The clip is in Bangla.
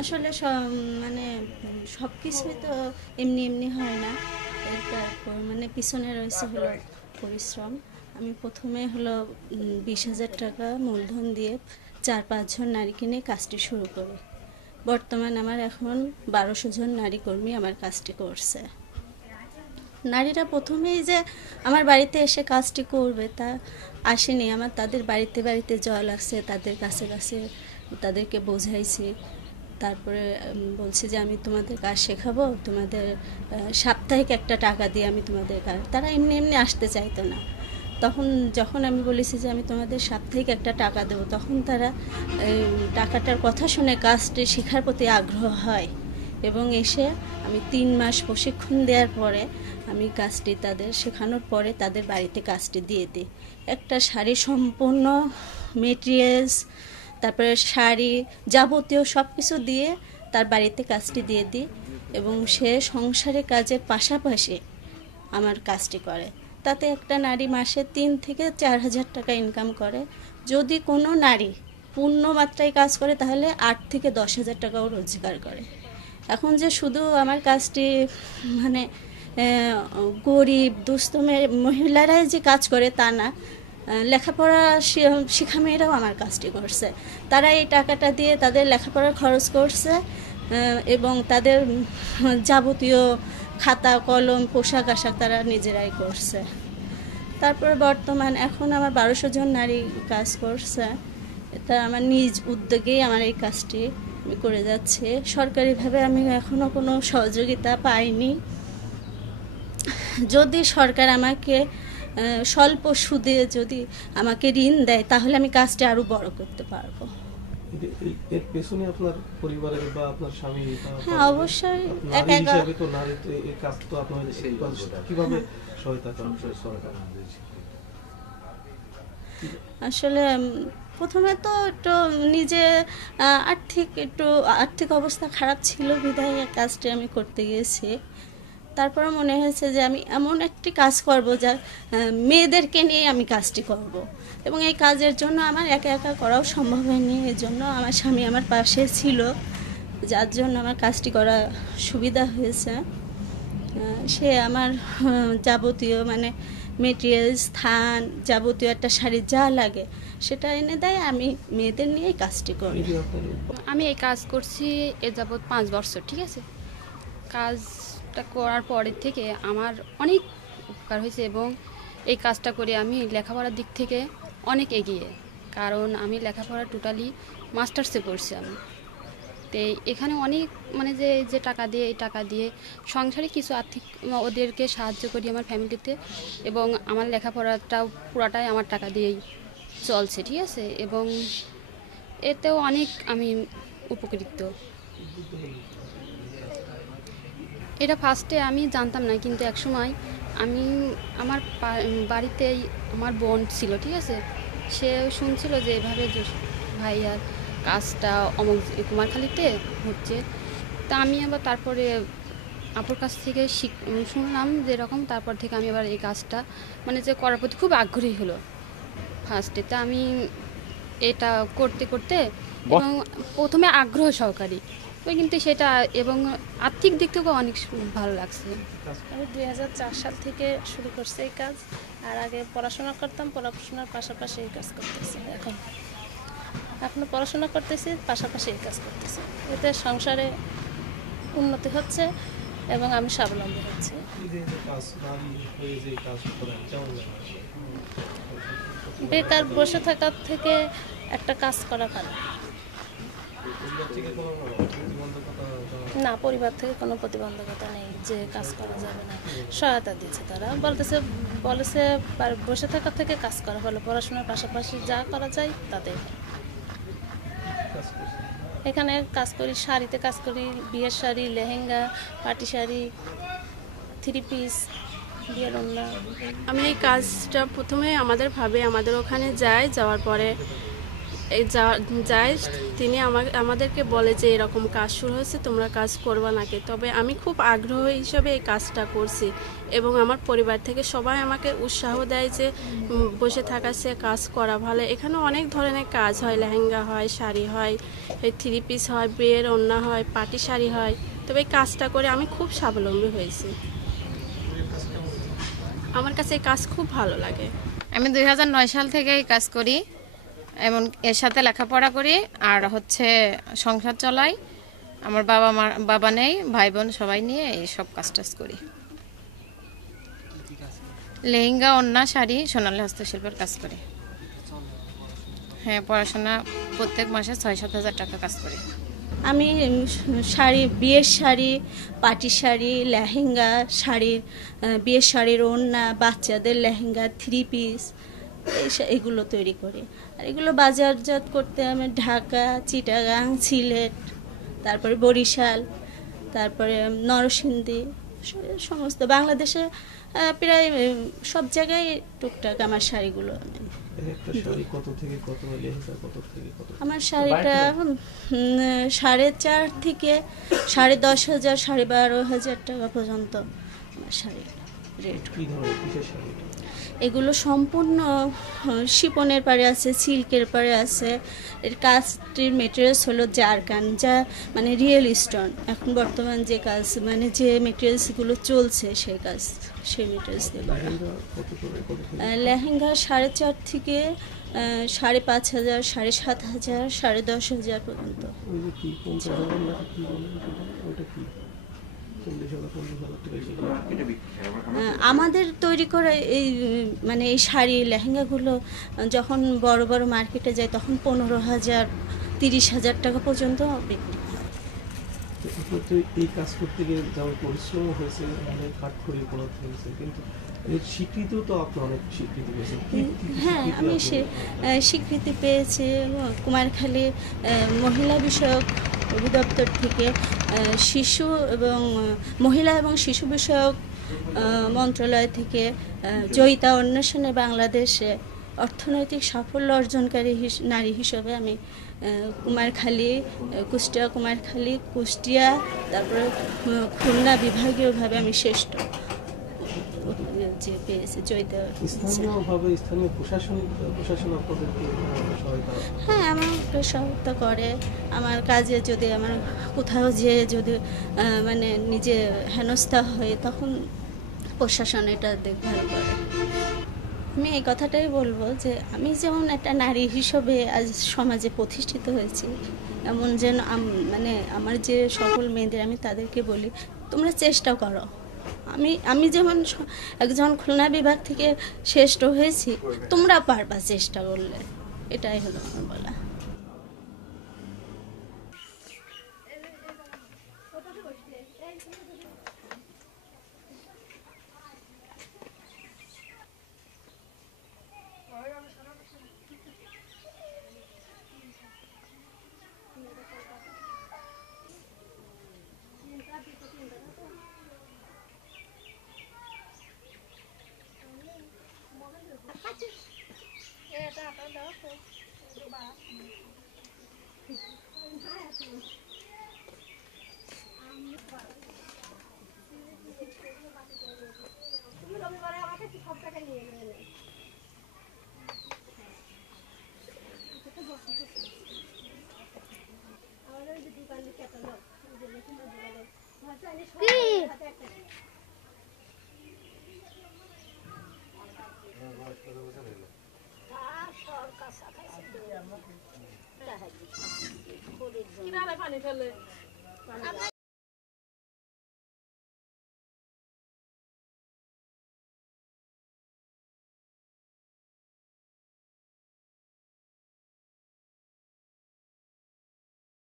আসলে মানে সব কিছুই তো এমনি এমনি হয় না। তারপর মানে পিছনে রয়েছে হলো পরিশ্রম। আমি প্রথমে হলো 20,000 টাকা মূলধন দিয়ে 4-5 জন নারীকে নিয়ে কাজটি শুরু করি। বর্তমান আমার এখন 1200 জন নারী কর্মী আমার কাজটি করছে। নারীরা প্রথমেই যে আমার বাড়িতে এসে কাজটি করবে তা আসেনি। আমার তাদের বাড়িতে বাড়িতে যাওয়া লাগছে, তাদের কাছে কাছে তাদেরকে বোঝাইছি। তারপরে বলছি যে আমি তোমাদের কাজ শেখাবো, তোমাদের সাপ্তাহিক একটা টাকা দিয়ে আমি তোমাদের কাজ। তারা এমনি এমনি আসতে চাইতো না। তখন যখন আমি বলেছি যে আমি তোমাদের সাপ্তাহিক একটা টাকা দেবো, তখন তারা টাকাটার কথা শুনে কাজটি শেখার প্রতি আগ্রহ হয় এবং এসে আমি 3 মাস প্রশিক্ষণ দেওয়ার পরে আমি কাজটি তাদের শেখানোর পরে তাদের বাড়িতে কাজটি দিয়ে দিই। একটা শাড়ি সম্পূর্ণ মেটেরিয়ালস, তারপরে শাড়ি যাবতীয় সব কিছু দিয়ে তার বাড়িতে কাজটি দিয়ে দিই এবং সে সংসারের কাজের পাশাপাশি আমার কাজটি করে। তাতে একটা নারী মাসে 3 থেকে 4 হাজার টাকা ইনকাম করে। যদি কোনো নারী পূর্ণ মাত্রায় কাজ করে তাহলে 8 থেকে 10 হাজার টাকাও রোজগার করে। এখন যে শুধু আমার কাজটি মানে গরিব দুস্থ মহিলারাই যে কাজ করে তা না, লেখাপড়া শিখা মেয়েরাও আমার কাজটি করছে। তারা এই টাকাটা দিয়ে তাদের লেখাপড়ার খরচ করছে এবং তাদের যাবতীয় খাতা কলম পোশাক আশাক তারা নিজেরাই করছে। তারপরে বর্তমান এখন আমার 1200 জন নারী কাজ করছে। এটা আমার নিজ উদ্যোগেই আমার এই কাজটি আমি করে যাচ্ছি। সরকারিভাবে আমি এখনও কোনো সহযোগিতা পাইনি। যদি সরকার আমাকে স্বল্প সুদে যদি আমাকে ঋণ দেয় তাহলে আমি কাজটা আরও বড় করতে পারবো। এর পেছনে আপনার পরিবারের বা আপনার স্বামী হ্যাঁ অবশ্যই নারী হিসেবে তো নারী তো এই কাজ তো আপনার কিভাবে সহায়তা করেন? আসলে প্রথমে তো একটু নিজে আর্থিক অবস্থা খারাপ ছিল বিধায় এই কাজটি আমি করতে গিয়েছি। তারপরে মনে হয়েছে যে আমি এমন একটি কাজ করব যা মেয়েদেরকে নিয়ে আমি কাজটি করব এবং এই কাজের জন্য আমার একা একা করাও সম্ভব হয়নি। এর জন্য আমার স্বামী আমার পাশে ছিল, যার জন্য আমার কাজটি করা সুবিধা হয়েছে। সে আমার যাবতীয় মানে মেটেরিয়ালস থান যাবতীয় একটা শাড়ি যা লাগে সেটা এনে দেয়। আমি মেয়েদের নিয়েই কাজটি করি। আমি এই কাজ করছি এ যাবৎ 5 বছর, ঠিক আছে। কাজটা করার পরের থেকে আমার অনেক উপকার হয়েছে এবং এই কাজটা করে আমি লেখাপড়ার দিক থেকে অনেক এগিয়ে, কারণ আমি লেখাপড়া টোটালি মাস্টার্সে করছি আমি। তো এখানে অনেক মানে যে টাকা দিয়ে এই টাকা দিয়ে সংসারে কিছু আর্থিক ওদেরকে সাহায্য করি আমার ফ্যামিলিতে, এবং আমার লেখাপড়াটাও পুরাটাই আমার টাকা দিয়েই চলছে, ঠিক আছে। এবং এতেও অনেক আমি উপকৃত। এটা ফার্স্টে আমি জানতাম না, কিন্তু একসময় আমি আমার বাড়িতেই আমার বোন ছিল, ঠিক আছে। সে শুনছিল যে এভাবে ভাইয়ার কাজটা অমুক কুমারখালীতে হচ্ছে। তা আমি আবার তারপরে আপুর কাছ থেকে শুনলাম যে এরকম, তারপর থেকে আমি আবার এই কাজটা মানে যে করার প্রতি খুব আগ্রহী হলো ফার্স্টে। তা আমি এটা করতে করতে এবং প্রথমে আগ্রহ সহকারী ওই, কিন্তু সেটা এবং আর্থিক দিক থেকেও অনেক ভালো লাগছে। আমি 2004 সাল থেকে শুরু করছি এই কাজ। আর আগে পড়াশোনা করতাম, পড়াশোনার পাশাপাশি এই কাজ করতেছি। এখনও পড়াশোনা করতেছি, পাশাপাশি এই কাজ করতেছি। এতে সংসারে উন্নতি হচ্ছে এবং আমি স্বাবলম্বী হচ্ছি। বেকার বসে থাকার থেকে একটা কাজ করা ভালো। না, পরিবার থেকে কোনো প্রতিবন্ধকতা নেই যে কাজ করা যাবে না, সহায়তা দিচ্ছে। তারা বলেছে বসে থাকার থেকে কাজ করা ভালো, পড়াশোনার পাশাপাশি যা করা যায় তাতে। এখানে কাজ করি, শাড়িতে কাজ করি, বিয়ের শাড়ি, লেহেঙ্গা, পাটি শাড়ি, 3 পিস, বিয়ের ওড়না। আমি এই কাজটা প্রথমে আমাদের ওখানে যাওয়ার পরে এই যায় তিনি আমাদেরকে বলে যে এরকম কাজ শুরু হয়েছে, তোমরা কাজ করবা নাকি। তবে আমি খুব আগ্রহ হিসাবে এই কাজটা করছি এবং আমার পরিবার থেকে সবাই আমাকে উৎসাহ দেয় যে বসে থাকার চেয়ে কাজ করা ভালো। এখানে অনেক ধরনের কাজ হয়, লেহেঙ্গা হয়, শাড়ি হয়, থ্রি পিস হয়, বিয়ের ওড়না হয়, পাটি শাড়ি হয়। তবে এই কাজটা করে আমি খুব স্বাবলম্বী হয়েছি। আমার কাছে এই কাজ খুব ভালো লাগে। আমি 2009 সাল থেকে এই কাজ করি এবং এর সাথে লেখাপড়া করি আর সংসার চলাই। আমার বাবা নেই, ভাই বোন সবাই নিয়ে এই সব কাজ টাজ করি। লেহেঙ্গা, ওড়না, শাড়ি, সোনালী হস্তশিল্পের কাজ করি। হ্যাঁ, পড়াশোনা প্রত্যেক মাসে 6-7 হাজার টাকা কাজ করি। আমি শাড়ি, বিয়ের শাড়ি, পাটি শাড়ি, লেহেঙ্গা, শাড়ির বিয়ের শাড়ির ওড়না, বাচ্চাদের লেহেঙ্গা, থ্রি পিস এগুলো তৈরি করি। আর এগুলো বাজারজাত করতে আমি ঢাকা, চিটাগাং, সিলেট, তারপরে বরিশাল, তারপরে নরসিংদী, সমস্ত বাংলাদেশে প্রায় সব জায়গায় টুকটাক আমার শাড়িগুলো আমি একটা শাড়ি কত থেকে কত, লেহেঙ্গা কত থেকে কত? আমার শাড়িটা 4.5 থেকে 10,500, 12,500 টাকা পর্যন্ত আমার শাড়ির রেট। কি ধরনের কিসের শাড়ি? এগুলো সম্পূর্ণ শিপনের পাড়ে আছে, সিল্কের পাড়ে আছে। এর কাজটির মেটেরিয়ালস হলো জারকান, যা মানে রিয়েল স্টোন। এখন বর্তমান যে কাজ মানে যে মেটেরিয়ালসগুলো চলছে সেই কাজ, সেই মেটেরিয়ালস দিয়ে করা। লেহেঙ্গা 4.5 থেকে 5,500, 7,500, 10,500 পর্যন্ত। আমাদের তৈরি করা এই মানে এই শাড়ি লেহেঙ্গাগুলো যখন বড় বড় মার্কেটে যায় তখন 15,000, 30,000 টাকা পর্যন্ত বিক্রি হয়। এই কাজ করতে গিয়ে যেমন পরিশ্রম হয়েছে, অনেক কাঠখড়ি উপলব্ধ হয়েছে, কিন্তু স্বীকৃতিও তো আপনি অনেক স্বীকৃতি পেয়েছেন। হ্যাঁ, আমি স্বীকৃতি পেয়েছি কুমারখালী মহিলা বিষয়ক অধিদপ্তর থেকে, শিশু এবং মহিলা এবং শিশু বিষয়ক মন্ত্রণালয় থেকে জয়িতা অন্বেষণে বাংলাদেশে অর্থনৈতিক সাফল্য অর্জনকারী নারী হিসেবে আমি কুমারখালী, কুষ্টিয়া, তারপরে খুলনা বিভাগীয়ভাবে আমি শ্রেষ্ঠ যে পেয়েছি জয়িতা। স্থানীয় প্রশাসন আপনাদেরকে সহায়তা? হ্যাঁ, আমাকে সহায়তা করে। আমার কাজে যদি আমার কোথাও যেয়ে যদি মানে নিজে হেনস্থা হয় তখন প্রশাসন এটা দেখভাল করে। আমি এই কথাটাই বলবো যে আমি যেমন একটা নারী হিসেবে আজ সমাজে প্রতিষ্ঠিত হয়েছি, এমন যেন মানে আমার যে সকল মেয়েদের আমি তাদেরকে বলি তোমরা চেষ্টা করো। আমি যেমন একজন খুলনা বিভাগ থেকে শ্রেষ্ঠ হয়েছি, তোমরা পারবা চেষ্টা করলে। এটাই হলো আমার বলা।